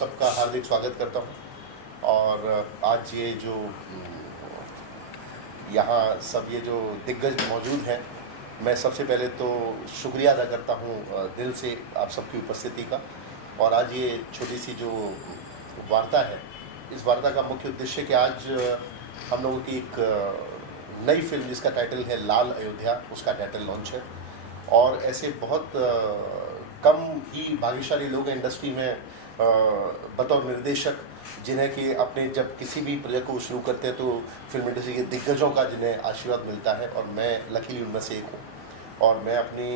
सबका हार्दिक स्वागत करता हूँ। और आज ये जो यहाँ सब ये जो दिग्गज मौजूद हैं, मैं सबसे पहले तो शुक्रिया अदा करता हूँ दिल से आप सबकी उपस्थिति का। और आज ये छोटी सी जो वार्ता है, इस वार्ता का मुख्य उद्देश्य कि आज हम लोगों की एक नई फिल्म जिसका टाइटल है लाल अयोध्या, उसका टाइटल लॉन्च है। और ऐसे बहुत कम ही भाग्यशाली लोग हैं इंडस्ट्री में बतौर निर्देशक, जिन्हें कि अपने जब किसी भी प्रोजेक्ट को शुरू करते हैं तो फिल्म इंडस्ट्री के दिग्गजों का जिन्हें आशीर्वाद मिलता है, और मैं लकीली उनमें से एक हूँ। और मैं अपनी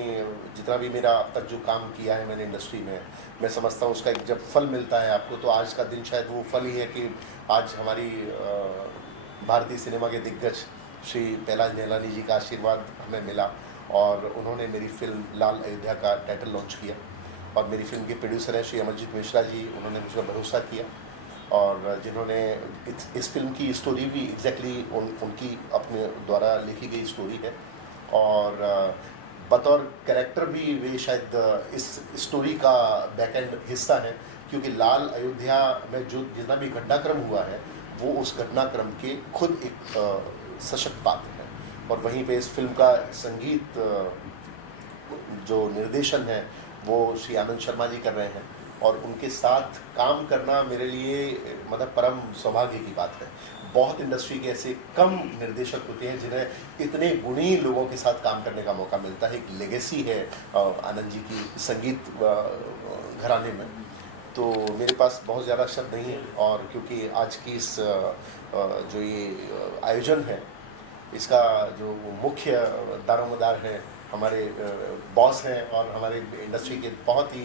जितना भी मेरा अब तक जो काम किया है मैंने इंडस्ट्री में, मैं समझता हूँ उसका एक जब फल मिलता है आपको, तो आज का दिन शायद वो फल ही है कि आज हमारी भारतीय सिनेमा के दिग्गज श्री पहलाज निहलानी जी का आशीर्वाद हमें मिला और उन्होंने मेरी फिल्म लाल अयोध्या का टाइटल लॉन्च किया। और मेरी फिल्म के प्रोड्यूसर हैं श्री अमरजीत मिश्रा जी, उन्होंने मुझ पर भरोसा किया और जिन्होंने इस फिल्म की स्टोरी भी एग्जैक्टली उनकी अपने द्वारा लिखी गई स्टोरी है। और बतौर कैरेक्टर भी वे शायद इस स्टोरी का बैक एंड हिस्सा है, क्योंकि लाल अयोध्या में जो जितना भी घटनाक्रम हुआ है वो उस घटनाक्रम के खुद एक सशक्त पात्र है। और वहीं पे इस फिल्म का संगीत जो निर्देशन है वो श्री आनंद शर्मा जी कर रहे हैं, और उनके साथ काम करना मेरे लिए मतलब परम सौभाग्य की बात है। बहुत इंडस्ट्री के ऐसे कम निर्देशक होते हैं जिन्हें इतने गुणी लोगों के साथ काम करने का मौका मिलता है। एक लेगेसी है आनंद जी की संगीत घराने में। तो मेरे पास बहुत ज़्यादा शब्द नहीं है, और क्योंकि आज की इस जो ये आयोजन है, इसका जो मुख्य दारोमदार है हमारे बॉस हैं और हमारे इंडस्ट्री के बहुत ही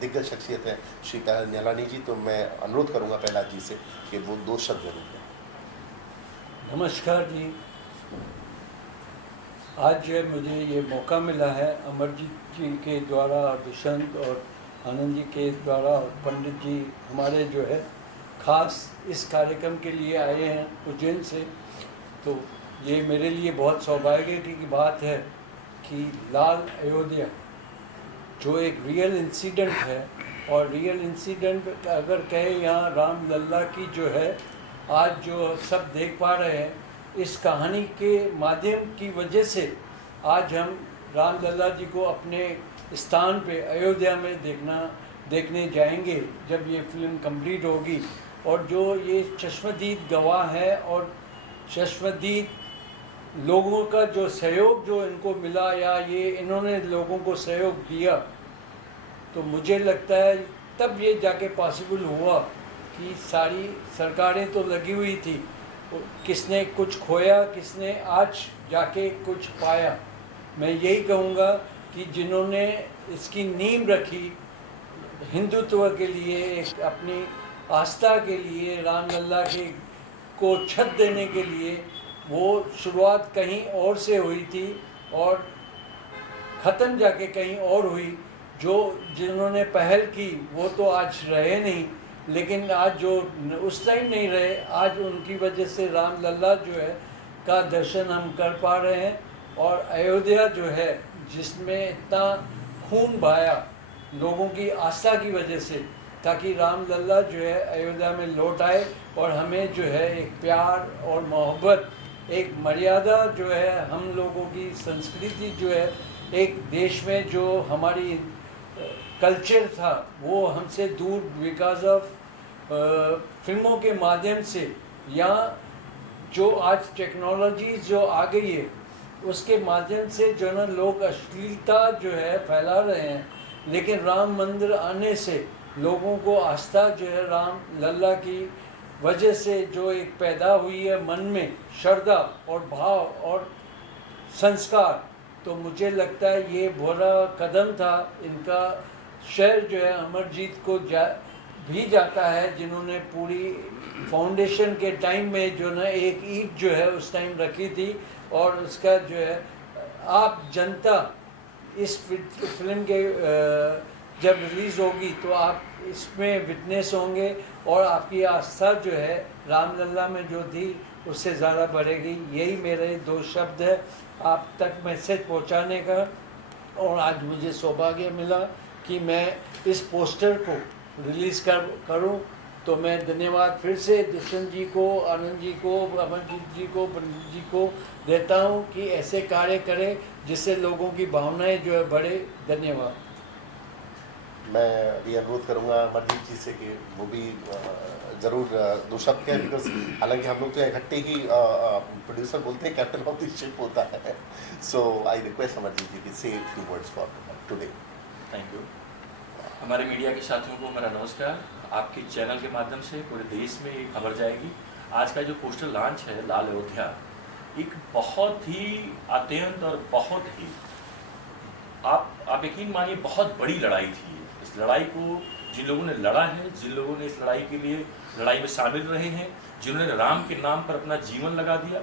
दिग्गज शख्सियत हैं श्री पहलाज निहलानी जी, तो मैं अनुरोध करूंगा पहलाज जी से कि वो 2 शब्द जरूर दें। नमस्कार जी। आज जो मुझे ये मौका मिला है अमरजीत जी के द्वारा, दुष्यंत और आनंद जी के द्वारा और पंडित जी हमारे जो है खास इस कार्यक्रम के लिए आए हैं उज्जैन से, तो ये मेरे लिए बहुत सौभाग्य की बात है कि लाल अयोध्या जो एक रियल इंसिडेंट है, और रियल इंसिडेंट अगर कहे यहाँ राम लल्ला की जो है आज जो सब देख पा रहे हैं, इस कहानी के माध्यम की वजह से आज हम राम लल्ला जी को अपने स्थान पे अयोध्या में देखने जाएंगे जब ये फिल्म कंप्लीट होगी। और जो ये चश्मदीद गवाह है और चश्मदीद लोगों का जो सहयोग जो इनको मिला, या ये इन्होंने लोगों को सहयोग दिया, तो मुझे लगता है तब ये जाके पॉसिबल हुआ कि सारी सरकारें तो लगी हुई थी, किसने कुछ खोया, किसने आज जाके कुछ पाया। मैं यही कहूँगा कि जिन्होंने इसकी नींव रखी हिंदुत्व के लिए, एक अपनी आस्था के लिए, राम लल्ला के को छत देने के लिए, वो शुरुआत कहीं और से हुई थी और ख़त्म जाके कहीं और हुई। जो जिन्होंने पहल की वो तो आज रहे नहीं, लेकिन आज जो उस टाइम नहीं रहे, आज उनकी वजह से राम लल्ला जो है का दर्शन हम कर पा रहे हैं। और अयोध्या जो है जिसमें इतना खून बहाया लोगों की आस्था की वजह से, ताकि राम लल्ला जो है अयोध्या में लौट आए और हमें जो है एक प्यार और मोहब्बत, एक मर्यादा जो है, हम लोगों की संस्कृति जो है, एक देश में जो हमारी कल्चर था वो हमसे दूर बिकॉज ऑफ फिल्मों के माध्यम से, या जो आज टेक्नोलॉजी जो आ गई है उसके माध्यम से जो ना लोग अश्लीलता जो है फैला रहे हैं। लेकिन राम मंदिर आने से लोगों को आस्था जो है राम लल्ला की वजह से जो एक पैदा हुई है मन में श्रद्धा और भाव और संस्कार, तो मुझे लगता है ये बुरा कदम था इनका। शहर जो है अमरजीत को भी जाता है, जिन्होंने पूरी फाउंडेशन के टाइम में जो ना एक ईंट जो है उस टाइम रखी थी, और उसका जो है आप जनता इस फिल्म के जब रिलीज़ होगी तो आप इसमें विटनेस होंगे, और आपकी आस्था जो है राम लल्ला में जो थी उससे ज़्यादा बढ़ेगी। यही मेरे 2 शब्द है आप तक मैसेज पहुंचाने का। और आज मुझे सौभाग्य मिला कि मैं इस पोस्टर को रिलीज़ करूं, तो मैं धन्यवाद फिर से दुष्यंत जी को, आनंद जी को, अमरजीत जी को, पंडित जी को देता हूं कि ऐसे कार्य करें जिससे लोगों की भावनाएं जो है बढ़े। धन्यवाद। मैं अभी अनुरोध करूंगा अमरजीत जी से कि वो भी ज़रूर दो शब्द कहें, बिकॉज हालांकि हम लोग तो इकट्ठे ही प्रोड्यूसर बोलते हैं, कैप्टन ऑफ द शिप होता है। सो आई रिक्वेस्ट अमरजीत जी की से few words for today. Thank you. हमारे मीडिया के साथियों को मेरा नमस्कार। आपके चैनल के माध्यम से पूरे देश में ये खबर जाएगी। आज का जो पोस्टर लॉन्च है लाल अयोध्या, एक बहुत ही अत्यंत और बहुत ही आप यकीन मानिए बहुत बड़ी लड़ाई थी। इस लड़ाई को जिन लोगों ने लड़ा है, जिन लोगों ने इस लड़ाई के लिए लड़ाई में शामिल रहे हैं, जिन्होंने राम के नाम पर अपना जीवन लगा दिया,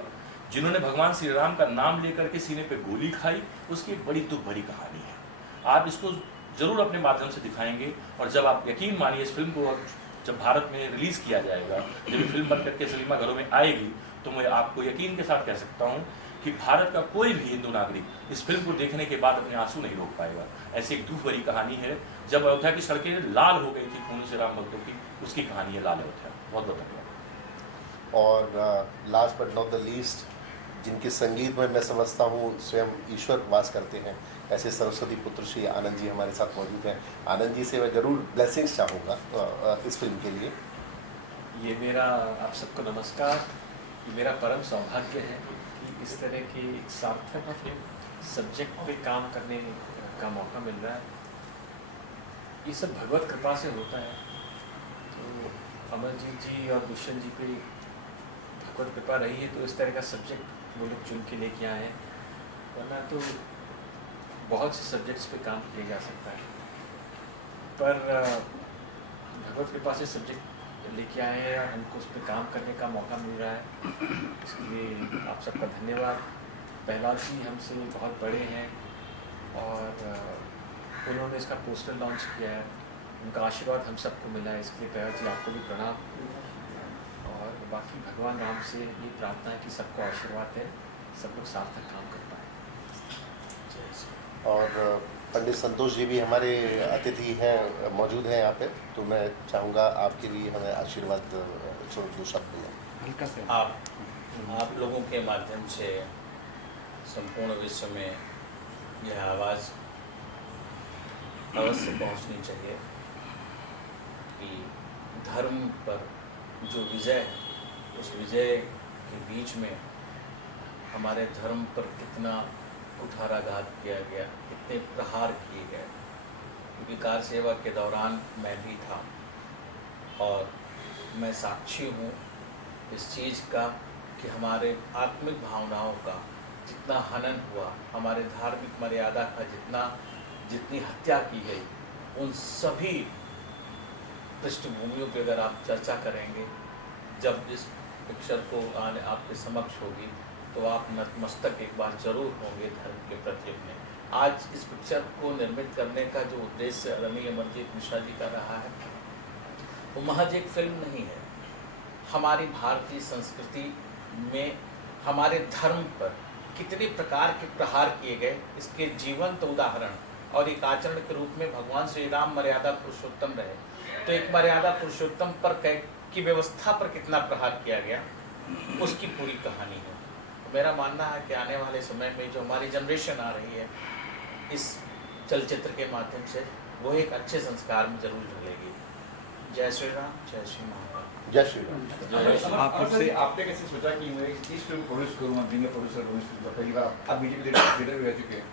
जिन्होंने भगवान श्री राम का नाम लेकर के सीने पे गोली खाई, उसकी एक बड़ी दुख भरी कहानी है। आप इसको ज़रूर अपने माध्यम से दिखाएंगे, और जब आप यकीन मानिए इस फिल्म को जब भारत में रिलीज़ किया जाएगा, जब ये फिल्म बन करके सिनेमाघरों में आएगी, तो मैं आपको यकीन के साथ कह सकता हूँ कि भारत का कोई भी हिंदू नागरिक इस फिल्म को देखने के बाद अपने आंसू नहीं रोक पाएगा। ऐसी एक दुख भरी कहानी है। जब अयोध्या की सड़कें लाल हो गई थी खून से राम भक्तों की, उसकी कहानी है लाल अयोध्या। बहुत बहुत धन्यवाद। और last but not the least, जिनके संगीत में मैं समझता हूँ स्वयं ईश्वर वास करते हैं, ऐसे सरस्वती पुत्र श्री आनंद जी हमारे साथ मौजूद हैं। आनंद जी से मैं ज़रूर ब्लेसिंग्स चाहूँगा इस फिल्म के लिए। ये मेरा आप सबको नमस्कार। ये मेरा परम सौभाग्य है कि इस तरह की सार्थक सब्जेक्ट पे काम करने का मौका मिल रहा है। ये सब भगवत कृपा से होता है। तो अमरजीत जी और दुष्यंत जी पे भगवत कृपा रही है, तो इस तरह का सब्जेक्ट वो लोग चुन के लेके आए हैं। वरना तो बहुत से सब्जेक्ट्स पे काम किया जा सकता है, पर भगवत कृपा से सब्जेक्ट लेके आए हैं और हमको उस पर काम करने का मौका मिल रहा है। इसलिए आप सबका धन्यवाद। पहला जी हमसे बहुत बड़े हैं और उन्होंने इसका पोस्टर लॉन्च किया है, उनका आशीर्वाद हम सबको मिला है, इसके लिए पहला जी आपको भी प्रणाम। और बाकी भगवान राम से ये प्रार्थना है कि सबको आशीर्वाद है, सब लोग सार्थक काम कर पाए। और पंडित संतोष जी भी हमारे अतिथि हैं, मौजूद हैं यहाँ पे, तो मैं चाहूँगा आपके लिए हमें आशीर्वाद दो शब्द में। आप लोगों के माध्यम से संपूर्ण विश्व में यह आवाज़ अवश्य पहुंचनी चाहिए कि धर्म पर जो विजय है, उस विजय के बीच में हमारे धर्म पर कितना कुठाराघात किया गया, कितने प्रहार किए गए। क्योंकि कार सेवा के दौरान मैं भी था और मैं साक्षी हूँ इस चीज़ का कि हमारे आत्मिक भावनाओं का जितना हनन हुआ, हमारे धार्मिक मर्यादा का जितनी हत्या की गई, उन सभी पृष्ठभूमियों पर अगर आप चर्चा करेंगे, जब इस पिक्चर को आने आपके समक्ष होगी, तो आप नतमस्तक एक बार जरूर होंगे धर्म के प्रति अपने। आज इस पिक्चर को निर्मित करने का जो उद्देश्य आदरणीय अमरजीत मिश्रा जी का रहा है, वो महज एक फिल्म नहीं है। हमारी भारतीय संस्कृति में हमारे धर्म पर कितने प्रकार के प्रहार किए गए, इसके जीवंत उदाहरण और एक आचरण के रूप में भगवान श्री राम मर्यादा पुरुषोत्तम रहे, तो एक मर्यादा पुरुषोत्तम पर की व्यवस्था पर कितना प्रहार किया गया, उसकी पूरी कहानी है। मेरा मानना है कि आने वाले समय में जो हमारी जनरेशन आ रही है, इस चलचित्र के माध्यम से वो एक अच्छे संस्कार में जरूर ढलेगी। जय श्री राम, जय श्री महाकाल। जय श्री राम। आपने कैसे सोचा कि मैं इस फिल्म प्रोड्यूस करूँगा, दिन में प्रोड्यूसर करूँ? पहली बार आप बीजेपी लीडर भी रह चुके हैं।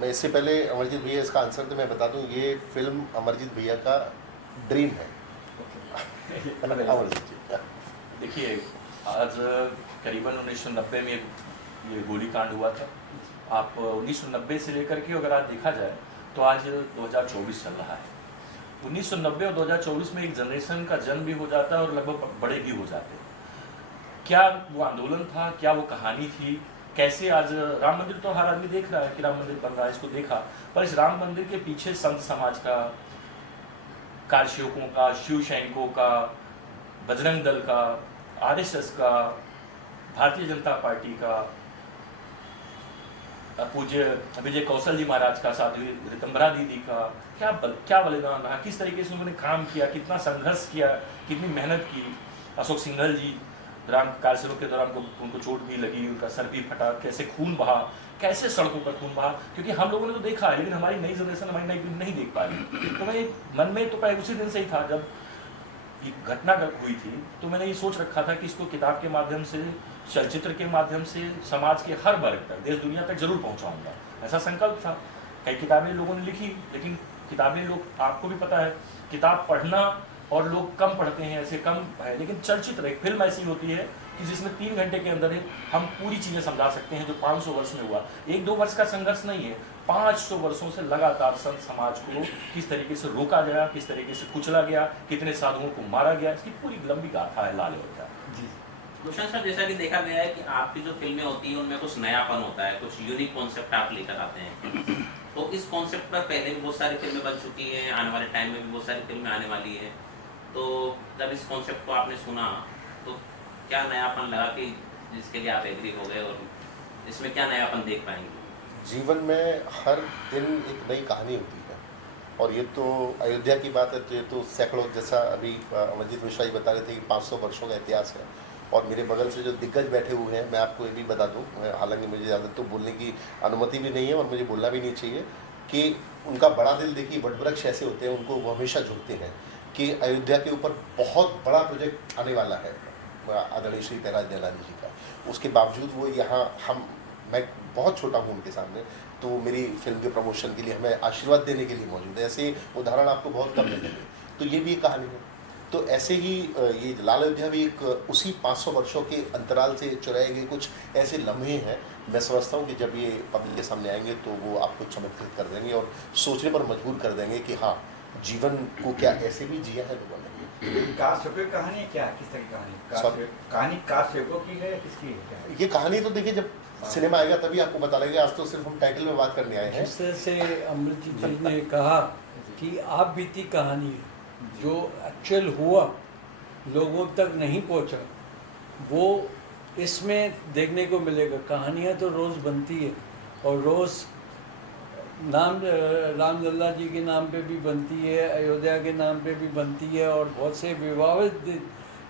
मैं इससे पहले अमरजीत भैया इसका आंसर तो मैं बता दूं, ये फिल्म अमरजीत भैया का ड्रीम है। अमरजीत जी, देखिए, आज करीबन 1990 में ये गोलीकांड हुआ था। आप 1990 से लेकर के अगर आज देखा जाए तो आज 2024 चल रहा है। 1990 और 2024 में एक जनरेशन का जन्म भी हो जाता है और लगभग बड़े भी हो जाते हैं। क्या वो आंदोलन था, क्या वो कहानी थी, कैसे आज राम मंदिर तो हर आदमी देख रहा है कि राम मंदिर बन रहा है, इसको देखा, पर इस राम मंदिर के पीछे संत समाज का, कारसेवकों का, शिव सैनिकों का, बजरंग दल का, आरएसएस का, भारतीय जनता पार्टी का, पूज्य विजय कौशल जी महाराज का, साध्वी ऋतंबरा दीदी का क्या बलिदान रहा, किस तरीके से उन्होंने काम किया, कितना संघर्ष किया, कितनी मेहनत की। अशोक सिंघल जी राम काल सेवक के दौरान उनको चोट भी लगी, उनका सर भी फटा, कैसे खून बहा, कैसे सड़कों पर खून बहा, क्योंकि हम लोगों ने तो देखा है लेकिन हमारी नई जनरेशन, हमारी नई पीढ़ी नहीं देख पा रही। तो मैं मन में तो उसी दिन से ही था जब ये घटना हुई थी, तो मैंने ये सोच रखा था कि इसको किताब के माध्यम से, चलचित्र के माध्यम से समाज के हर वर्ग तक, देश दुनिया तक जरूर पहुंचाऊंगा, ऐसा संकल्प था। कई किताबें लोगों ने लिखी, लेकिन किताबें लोग, आपको भी पता है, किताब पढ़ना और लोग कम पढ़ते हैं, ऐसे कम है। लेकिन चलचित्र, एक फिल्म ऐसी होती है कि जिसमें 3 घंटे के अंदर हम पूरी चीज़ें समझा सकते हैं जो 500 वर्ष में हुआ। 1-2 वर्ष का संघर्ष नहीं है, 500 वर्षों से लगातार संत समाज को किस तरीके से रोका गया, किस तरीके से कुचला गया, कितने साधुओं को मारा गया, इसकी पूरी लंबी गाथा है लाल अयोध्या। जी भूषण सर, जैसा कि देखा गया है कि आपकी जो फिल्में होती हैं उनमें कुछ नयापन होता है, कुछ यूनिक कॉन्सेप्ट आप लेकर आते हैं। तो इस कॉन्सेप्ट पर पहले भी बहुत सारी फिल्में बन चुकी हैं, आने वाले टाइम में भी बहुत सारी फिल्में आने वाली है। तो जब इस कॉन्सेप्ट को आपने सुना तो क्या नयापन लगा कि जिसके लिए आप एग्री हो गए, और इसमें क्या नयापन देख पाएंगे? जीवन में हर दिन एक नई कहानी होती है, और ये तो अयोध्या की बात है तो ये तो सैकड़ों, जैसा अभी अमरजीत मिश्रा जी बता रहे थे कि 500 वर्षों का इतिहास है। और मेरे बगल से जो दिग्गज बैठे हुए हैं, मैं आपको ये भी बता दूं, हालांकि मुझे ज़्यादा तो बोलने की अनुमति भी नहीं है और मुझे बोलना भी नहीं चाहिए, कि उनका बड़ा दिल, देखिए वटवृक्ष ऐसे होते हैं, उनको वो हमेशा झुकते हैं कि अयोध्या के ऊपर बहुत बड़ा प्रोजेक्ट आने वाला है आदरणीय श्री त्यागराज दयालानी जी का। उसके बावजूद वो यहाँ, मैं बहुत छोटा हूँ उनके सामने, तो मेरी फिल्म के प्रमोशन के लिए हमें आशीर्वाद देने के लिए मौजूद है। ऐसे उदाहरण आपको बहुत कम मिलेंगे। तो ये भी एक कहानी है। तो ऐसे ही ये लाल अयोध्या भी एक उसी 500 वर्षों के अंतराल से चुराए गए कुछ ऐसे लम्हे हैं। मैं समझता हूँ कि जब ये पब्लिक के सामने आएंगे तो वो आपको चमत्कृत कर देंगे और सोचने पर मजबूर कर देंगे कि हाँ, जीवन को क्या ऐसे भी जिया है लोगों ने। कार सेवकों की कहानी है क्या, किस तरह की कहानी? कहानी कार सेवकों की है, किसकी है, क्या है? ये कहानी तो देखिए जब सिनेमा आएगा तभी आपको बता लेंगे। आज तो सिर्फ हम टाइटल में बात करने आए हैं। जिस तरह से अमृत जी ने कहा कि आप बीती कहानी है, जो एक्चुअल हुआ लोगों तक नहीं पहुंचा, वो इसमें देखने को मिलेगा। कहानियाँ तो रोज़ बनती है और रोज़ रामलला जी के नाम पे भी बनती है, अयोध्या के नाम पे भी बनती है, और बहुत से विवादित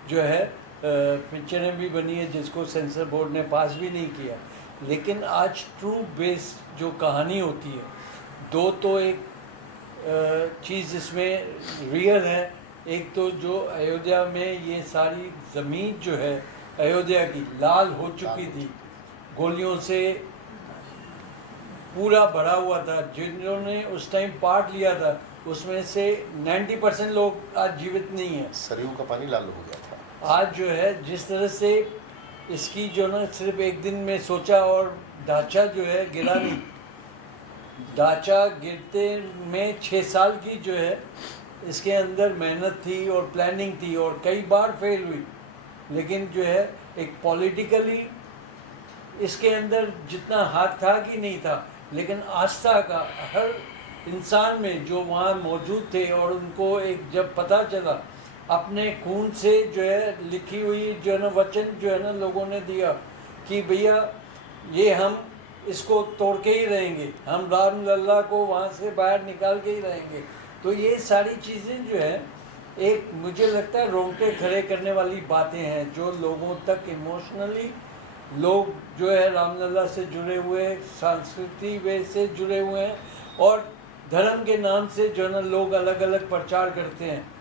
जो है पिक्चरें भी बनी है जिसको सेंसर बोर्ड ने पास भी नहीं किया। लेकिन आज ट्रू बेस जो कहानी होती है, दो तो एक चीज़ इसमें रियल है। एक तो जो अयोध्या में ये सारी ज़मीन जो है अयोध्या की लाल हो चुकी थी, गोलियों से पूरा भरा हुआ था। जिन्होंने उस टाइम पार्ट लिया था उसमें से 90% लोग आज जीवित नहीं है। सरयू का पानी लाल हो गया था। आज जो है जिस तरह से इसकी जो ना सिर्फ एक दिन में सोचा और ढांचा जो है गिरा नहीं, ढांचा गिरते में 6 साल की जो है इसके अंदर मेहनत थी और प्लानिंग थी और कई बार फेल हुई। लेकिन जो है एक पॉलिटिकली इसके अंदर जितना हाथ था कि नहीं था, लेकिन आस्था का हर इंसान में जो वहाँ मौजूद थे, और उनको एक जब पता चला, अपने खून से जो है लिखी हुई जो है ना वचन जो है ना लोगों ने दिया कि भैया ये हम इसको तोड़ के ही रहेंगे, हम रामलला को वहाँ से बाहर निकाल के ही रहेंगे। तो ये सारी चीज़ें जो है एक मुझे लगता है रोंगटे खड़े करने वाली बातें हैं, जो लोगों तक इमोशनली लोग जो है रामलला से जुड़े हुए, संस्कृति वे से जुड़े हुए हैं, और धर्म के नाम से जो है ना लोग अलग अलग प्रचार करते हैं।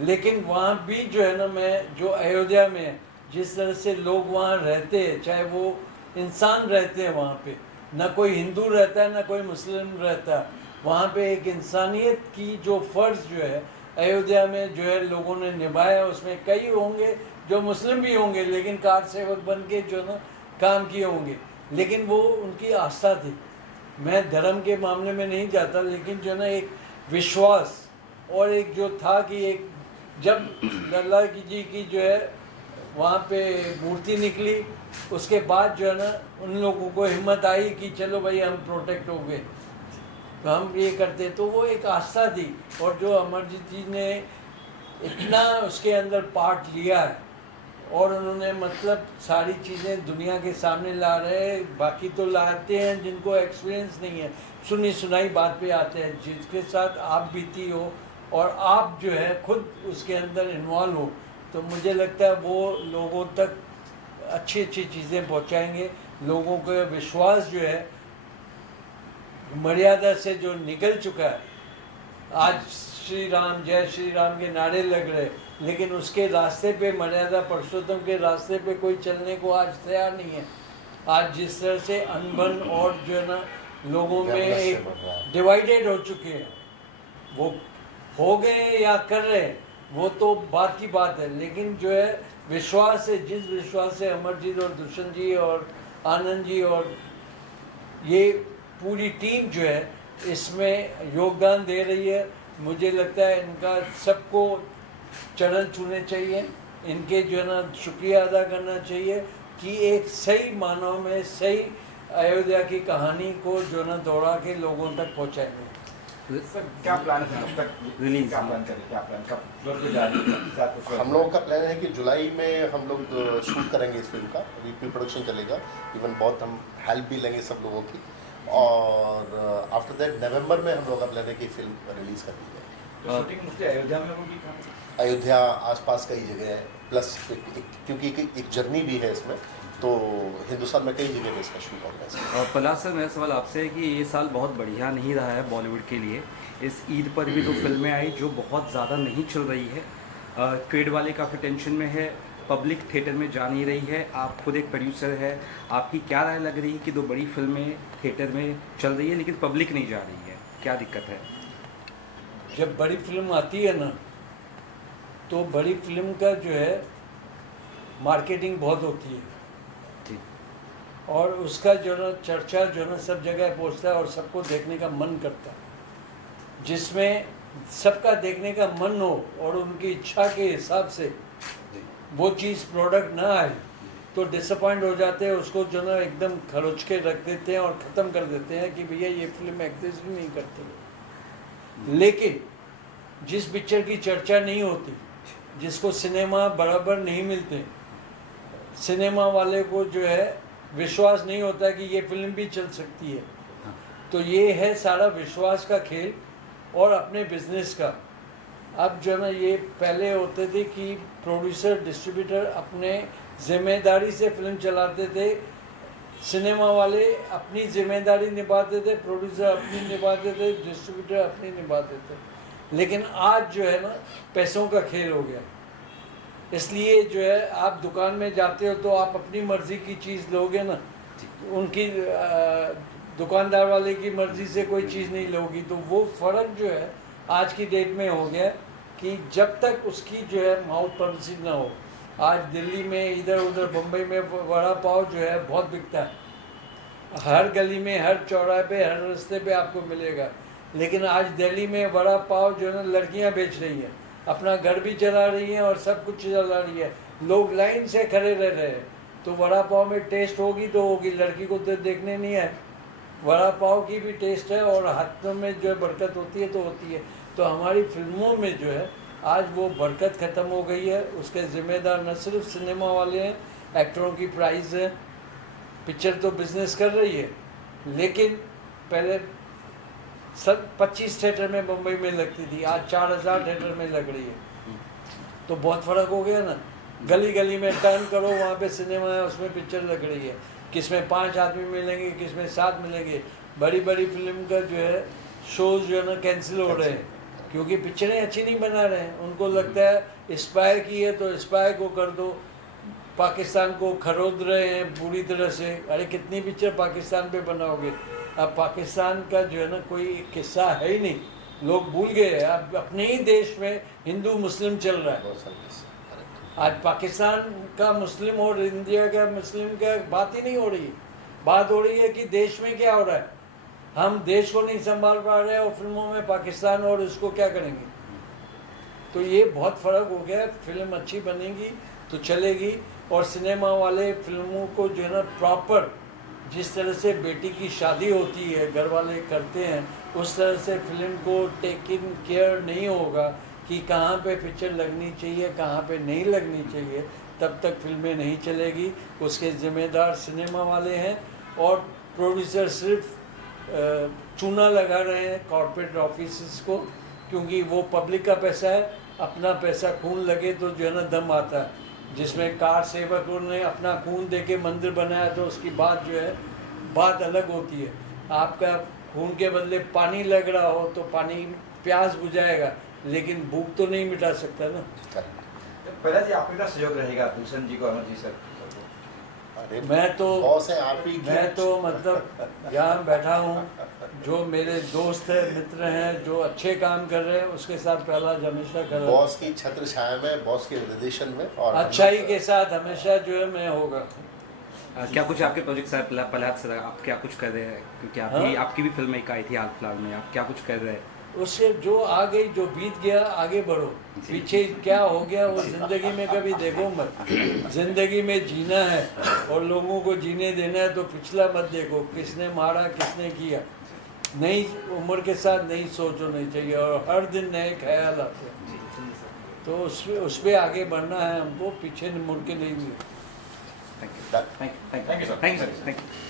लेकिन वहाँ भी जो है ना, मैं जो अयोध्या में जिस तरह से लोग वहाँ रहते हैं, चाहे वो इंसान रहते हैं वहाँ पे, ना कोई हिंदू रहता है ना कोई मुस्लिम रहता है, वहाँ पे एक इंसानियत की जो फ़र्ज़ जो है अयोध्या में जो है लोगों ने निभाया। उसमें कई होंगे जो मुस्लिम भी होंगे, लेकिन कार सेवक बन के जो ना काम किए होंगे, लेकिन वो उनकी आस्था थी। मैं धर्म के मामले में नहीं जाता, लेकिन जो ना एक विश्वास और एक जो था कि एक जब लल्ला जी की जो है वहाँ पे मूर्ति निकली, उसके बाद जो है ना उन लोगों को हिम्मत आई कि चलो भाई हम प्रोटेक्ट हो गए, तो हम ये करते। तो वो एक आस्था थी। और जो अमरजीत जी ने इतना उसके अंदर पार्ट लिया है, और उन्होंने मतलब सारी चीज़ें दुनिया के सामने ला रहे हैं। बाकी तो लाते हैं जिनको एक्सपीरियंस नहीं है, सुनी सुनाई बात पे आते हैं, जिसके साथ आप बीती हो और आप जो है खुद उसके अंदर इन्वॉल्व हो, तो मुझे लगता है वो लोगों तक अच्छी अच्छी चीज़ें पहुंचाएंगे। लोगों का विश्वास जो है मर्यादा से जो निकल चुका है, आज श्री राम जय श्री राम के नारे लग रहे, लेकिन उसके रास्ते पे, मर्यादा पुरुषोत्तम के रास्ते पे कोई चलने को आज तैयार नहीं है। आज जिस तरह से अनबन और जो है ना लोगों में एक डिवाइडेड हो चुके हैं, वो हो गए या कर रहे हैं वो तो बात की बात है, लेकिन जो है विश्वास है, जिस विश्वास से अमरजीत और दुष्यंत जी और आनंद जी और ये पूरी टीम जो है इसमें योगदान दे रही है, मुझे लगता है इनका सबको चरण छूने चाहिए, इनके जो है ना शुक्रिया अदा करना चाहिए कि एक सही मानव में सही अयोध्या की कहानी को जो ना दोहरा के लोगों तक पहुंचाएंगे। सर क्या प्लान है, कब तक रिलीज, क्या प्लान करें, क्या प्लान, कब फ्लोर पे जा रही है? हम लोगों का प्लान है कि जुलाई में हम लोग शूट करेंगे इस फिल्म का, अभी प्री प्रोडक्शन चलेगा, इवन बहुत हम हेल्प भी लेंगे सब लोगों की, और आफ्टर दैट नवंबर में हम लोगों का प्लान है कि फिल्म रिलीज़ कर दी जाए। तो शूटिंग मुझे अयोध्या में होगी कहाँ? अयोध्या आसपास कई जगह है, प्लस क्योंकि एक जर्नी भी है इसमें, तो हिंदुस्तान में कई जगह पे इसका शूट होगा है। और पलाश सर, मेरा सवाल आपसे है कि ये साल बहुत बढ़िया नहीं रहा है बॉलीवुड के लिए। इस ईद पर भी 2 फिल्में आई जो बहुत ज़्यादा नहीं चल रही है, ट्रेड वाले काफ़ी टेंशन में है, पब्लिक थिएटर में जा नहीं रही है। आप खुद एक प्रोड्यूसर है, आपकी क्या राय लग रही है कि 2 बड़ी फिल्में थिएटर में चल रही है लेकिन पब्लिक नहीं जा रही है, क्या दिक्कत है? जब बड़ी फिल्म आती है ना, तो बड़ी फिल्म का जो है मार्केटिंग बहुत होती है और उसका जो ना चर्चा जो ना सब जगह पहुंचता है और सबको देखने का मन करता है। जिसमें सबका देखने का मन हो और उनकी इच्छा के हिसाब से वो चीज़ प्रोडक्ट ना आए तो डिसअपॉइंट हो जाते हैं, उसको जो ना एकदम खरोच के रख देते हैं और ख़त्म कर देते हैं कि भैया ये फिल्म एग्जिस्ट ही नहीं करती। लेकिन जिस पिक्चर की चर्चा नहीं होती, जिसको सिनेमा बराबर नहीं मिलते, सिनेमा वाले को जो है विश्वास नहीं होता कि ये फिल्म भी चल सकती है, तो ये है सारा विश्वास का खेल और अपने बिजनेस का। अब जो है ना ये पहले होते थे कि प्रोड्यूसर डिस्ट्रीब्यूटर अपने जिम्मेदारी से फिल्म चलाते थे, सिनेमा वाले अपनी जिम्मेदारी निभाते थे, प्रोड्यूसर अपनी निभाते थे, डिस्ट्रीब्यूटर अपनी निभाते थे। लेकिन आज जो है ना पैसों का खेल हो गया, इसलिए जो है आप दुकान में जाते हो तो आप अपनी मर्ज़ी की चीज़ लोगे ना, उनकी दुकानदार वाले की मर्ज़ी से कोई चीज़ नहीं लोगी। तो वो फ़र्क जो है आज की डेट में हो गया कि जब तक उसकी जो है माउथ पब्लिसिटी ना हो। आज दिल्ली में इधर उधर बम्बई में वड़ा पाव जो है बहुत बिकता है, हर गली में, हर चौराहे पे, हर रास्ते पे आपको मिलेगा। लेकिन आज दिल्ली में वड़ा पाव जो है ना लड़कियां बेच रही हैं, अपना घर भी चला रही हैं और सब कुछ चला रही है, लोग लाइन से खड़े रह रहे हैं। तो वड़ा पाव में टेस्ट होगी तो होगी, लड़की को तो देखने नहीं है, वड़ा पाव की भी टेस्ट है और हाथों में जो है बरकत होती है तो होती है। तो हमारी फिल्मों में जो है आज वो बरकत ख़त्म हो गई है, उसके ज़िम्मेदार न सिर्फ सिनेमा वाले हैं, एक्टरों की प्राइस है, पिक्चर तो बिजनेस कर रही है, लेकिन पहले 25 थिएटर में मुंबई में लगती थी, आज 4000 थिएटर में लग रही है। तो बहुत फ़र्क हो गया ना। गली गली में टर्न करो, वहाँ पे सिनेमा है, उसमें पिक्चर लग रही है, किसमें 5 आदमी मिलेंगे, किसमें 7 मिलेंगे। बड़ी बड़ी फिल्म का जो है शोज़ जो है ना कैंसिल हो रहे हैं क्योंकि पिक्चरें अच्छी नहीं बना रहे हैं। उनको लगता है स्पाई की है तो स्पाई को कर दो, पाकिस्तान को खरीद रहे हैं पूरी तरह से। अरे कितनी पिक्चर पाकिस्तान पे बनाओगे? अब पाकिस्तान का जो है ना कोई किस्सा है ही नहीं, लोग भूल गए। अब अपने ही देश में हिंदू मुस्लिम चल रहा है। आज पाकिस्तान का मुस्लिम और इंडिया का मुस्लिम का बात ही नहीं हो रही, बात हो रही है कि देश में क्या हो रहा है। हम देश को नहीं संभाल पा रहे हैं और फिल्मों में पाकिस्तान और उसको क्या करेंगे। तो ये बहुत फ़र्क हो गया है। फिल्म अच्छी बनेगी तो चलेगी और सिनेमा वाले फिल्मों को जो है ना प्रॉपर जिस तरह से बेटी की शादी होती है घर वाले करते हैं, उस तरह से फिल्म को टेक इन केयर नहीं होगा कि कहाँ पे पिक्चर लगनी चाहिए, कहाँ पे नहीं लगनी चाहिए। तब तक फिल्में नहीं चलेगी। उसके ज़िम्मेदार सिनेमा वाले हैं और प्रोड्यूसर सिर्फ चूना लगा रहे हैं कॉर्पोरेट ऑफिस को, क्योंकि वो पब्लिक का पैसा है। अपना पैसा खून लगे तो जो है ना दम आता है। जिसमें कार सेवकों ने अपना खून दे के मंदिर बनाया तो उसकी बात जो है बात अलग होती है। आपका खून के बदले पानी लग रहा हो तो पानी प्यास बुझाएगा, लेकिन भूख तो नहीं मिटा सकता ना। पहला जी आपका सहयोग रहेगा भूषण जी को, अमर जी सर? अरे मैं तो बॉस है आप ही की। मैं तो मतलब यहाँ बैठा हूँ, जो मेरे दोस्त हैं, मित्र हैं, जो अच्छे काम कर रहे हैं उसके साथ पहला हमेशा कर रहा हूँ। बॉस की छत्र छाया में, बॉस के निर्देशन में और अच्छाई के साथ हमेशा जो है मैं होगा। क्या कुछ आपके प्रोजेक्ट्स है प्रहलाद सर, आप क्या कुछ कर रहे हैं? क्योंकि आपकी भी फिल्म एक आई थी हाल फिलहाल में, आप क्या कुछ कर रहे हैं? उससे जो आ गई, जो बीत गया आगे बढ़ो। पीछे क्या हो गया वो ज़िंदगी में कभी देखो मत। ज़िंदगी में जीना है और लोगों को जीने देना है, तो पिछला मत देखो किसने मारा किसने किया। नई उम्र के साथ नई सोच होनी चाहिए और हर दिन नए ख्याल आते हैं, तो उस पर आगे बढ़ना है हमको, पीछे मुड़ के नहीं। Thank you sir, thank you sir, thank you.